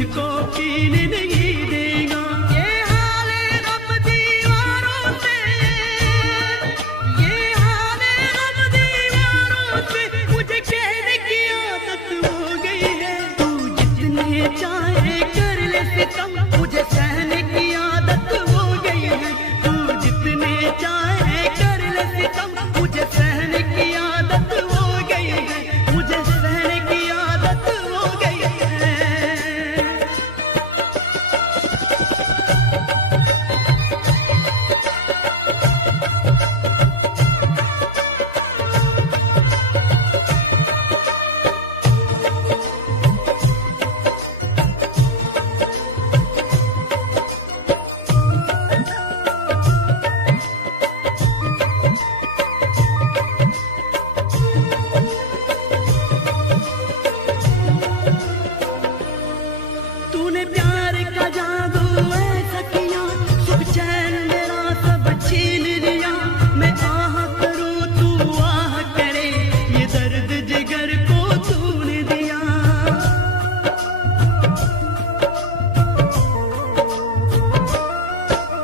मुझको पीने नहीं देगा। ये हाल है गम दीवारों से, ये हाल है गम दीवारों से, मुझे कहने की आदत हो गई है। तू जितने चाहे कर ले सितम, मुझे सहने की आदत हो गई है। तू जितने चाहे कर ले सितम, मुझे सहने की आदत हो गई है, मुझे सहने की आदत हो गई है। तूने प्यार का जादू ऐसा किया, सुख चैन मेरा सब छीन लिया। मैं आह करूं तू आह करे, ये दर्द जिगर को तूने दिया।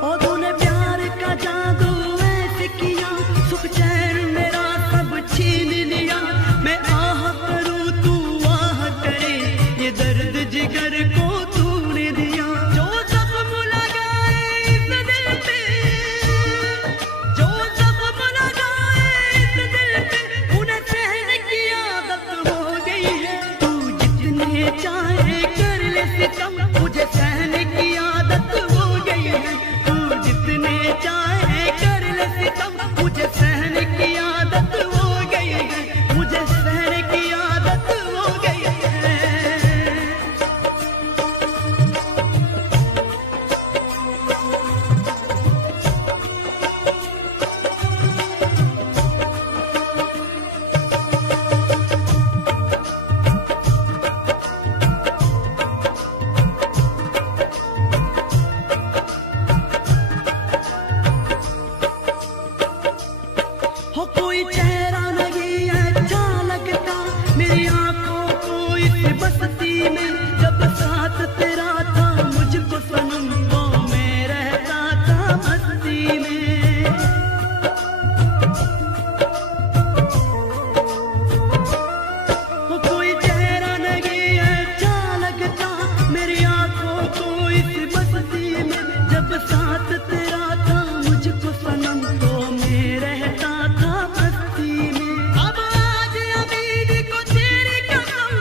और तूने प्यार का जादू ऐसे किया, सुख चैन मेरा सब छीन लिया। मैं आह करूं तू आह करे, ये दर्द जिगर को तूने दिया। जो जख्म लगाए इस दिल पे, जो जख्म लगाए इस दिल पे, उन्हें सहने की आदत हो गई है। तू जितने चाहे कर ले सितम, मुझे सहने की आदत हो गई है। तू जितने चाहे कर ले सितम, मुझे सहने की आदत हो गई है, मुझे सहने की आदत हो गई है। हो कोई चेहरा नहीं अच्छा लगता मेरी आंखों को इस बस्ती में। जब साथ तेरा था मुझको सनम, वो मैं रहता था मस्ती में। हो कोई चेहरा नहीं अच्छा लगता मेरी आंखों को इस बस्ती में। जब साथ तेरा था मुझको सनम, तो मैं रहता था मस्ती में। अब आज अमीर को तेरी कसम,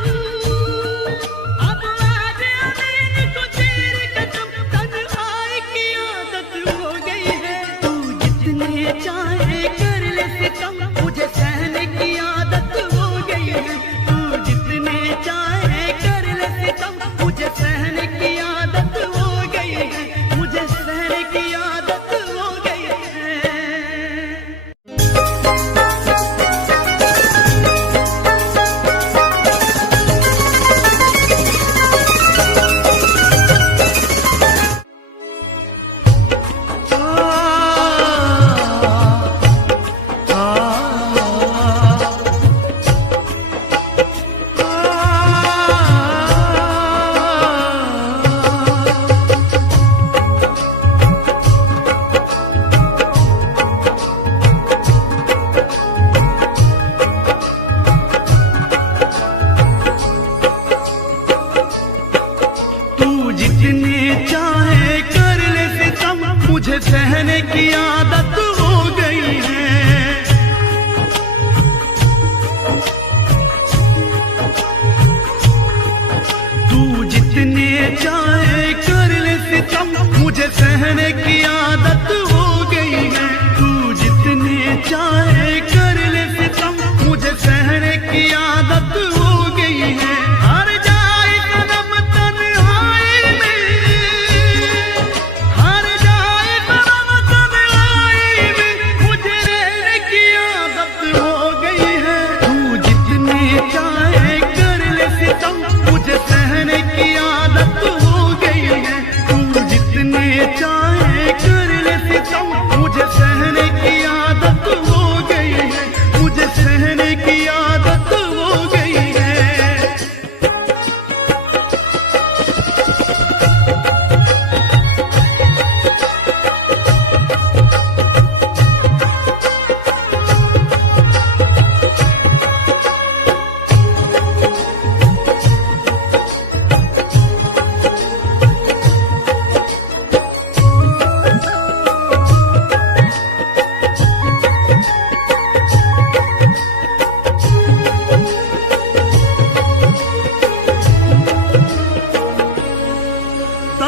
अब आज अमीर को तेरी कसम, तन्हाई की आदत हो गई है। तू जितने चाहे कर ले सितम, मुझे सहने की आदत हो गई है। तू जितने चाहे कर ले सितम, मुझे सहने की आदत हो गई है, मुझे सहने की आदत हो गई है। तू जितने चाहे कर ले सितम, मुझे सहने की आदत हो गई है। तू जितने चाहे कर ले सितम, मुझे सहने की आदत हो गई है। तू जितने चाहे कर ले सितम, मुझे सहने की आदत हो गई है। हर जाए सनम तन्हाई में, हर जाए सनम तन्हाई में, मुझे रहने की आदत हो गई है। तू जितने चाहे कर ले सितम, मुझे सहने की आदत हो गई है। तू जितने चाहे कर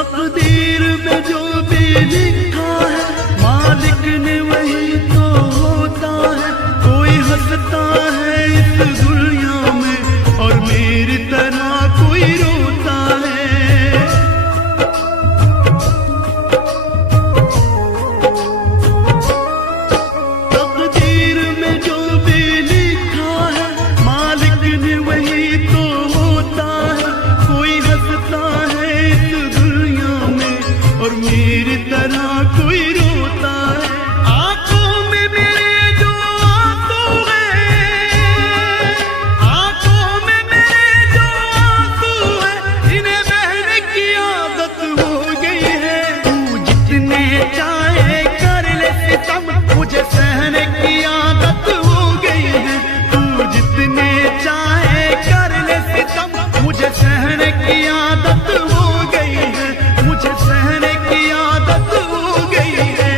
तकदीर में जो भी लिखा है मालिक ने वही तो होता है। कोई हंसता है इस दुनिया में और मेरी तरह कोई रोता है। तकदीर में जो भी लिखा है मालिक ने वही तो होता है। कोई हंसता है इस दुनिया में और मेरी तरह कोई रोता है। आंखों में मेरे जो आंसू हैं, आंखों में मेरे जो आंसू हैं, इन्हें बहने की आदत हो गई है। तू जितने चाहे कर ले सितम, मुझे सहने की आदत हो गई है। तू जितने चाहे कर ले सितम, मुझे सहने की आदत हो गई है। मुझे सहने की आदत हो गई है।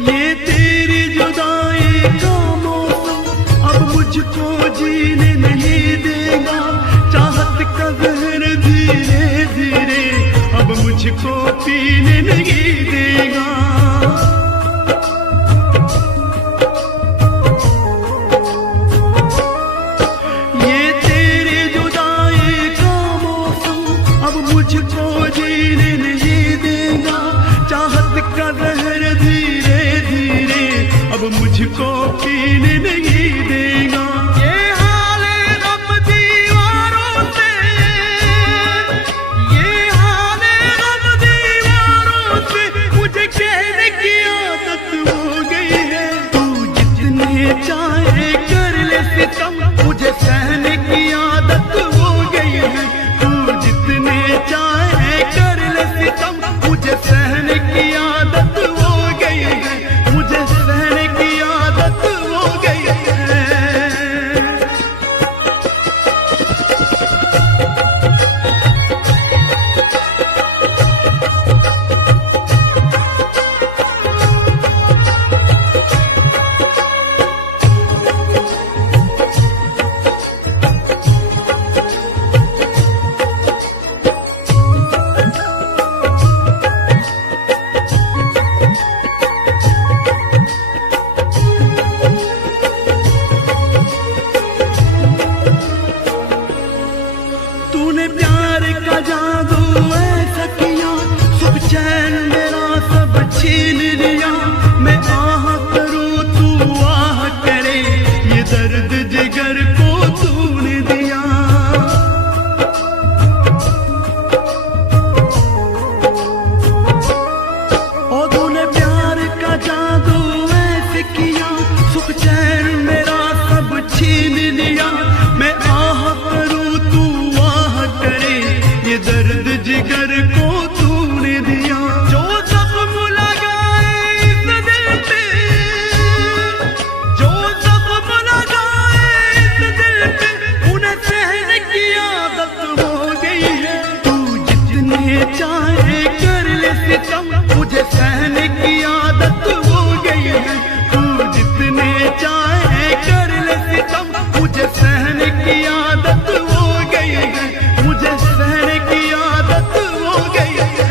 ये तेरी जुदाई का मौसम अब मुझको जीने नहीं देगा। चाहत का जहर धीरे धीरे अब मुझको पीने नहीं देगा। ये तेरी जुदाई का मौसम अब मुझको जीने नहीं देगा। चाहत का जहर धीरे धीरे अब मुझको पीने नहीं देगा। ये हाल गम दीवारों से, ये हाल गम दीवारों से मुझे कहने की आदत हो गई है। तू जितने चाहे कर ले सितम, मुझे सहने की आदत हो गई है। तू जितने चाहे कर ले सितम, मुझे सहने की आदत हो गई है। मुझे सहने की आदत हो गई है। तूने प्यार का जादू ऐसा किया, सुख चैन मेरा सब छीन लिया। मैं आह करूं तू आह करे, ये दर्द जिगर को तूने दिया। और तूने प्यार का जादू ऐसे किया, सुख चैन मेरा सब छीन लिया। मैं आह करूं तू आह करे, ये दर्द जिगर को तूने दिया। जो जख्म लगाए इस दिल पे, जो जख्म लगाए इस दिल पे, उन्हें सहने की आदत हो गई है। तू जितने चाहे कर ले सितम, मुझे सहने की आदत हो गई है। तू जितने चाहे कर ले सितम, मुझे सहने की आदत हो गई है। मुझे सहने की आदत हो गई है।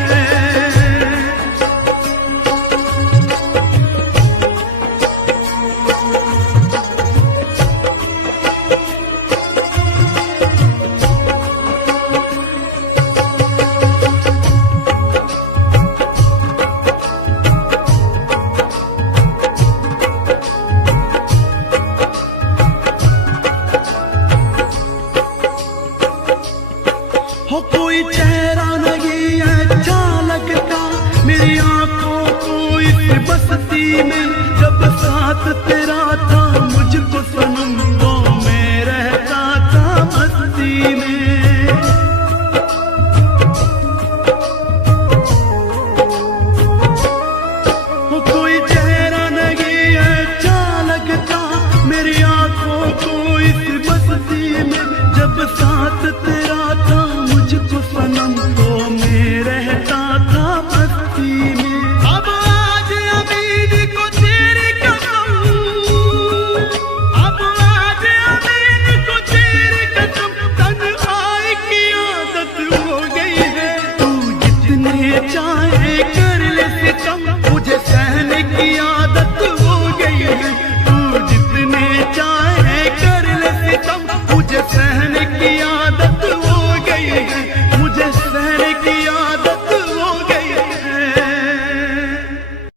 हो कोई चेहरा नहीं अच्छा लगता मेरी आंखों को इस बस्ती में, जब साथ तेरा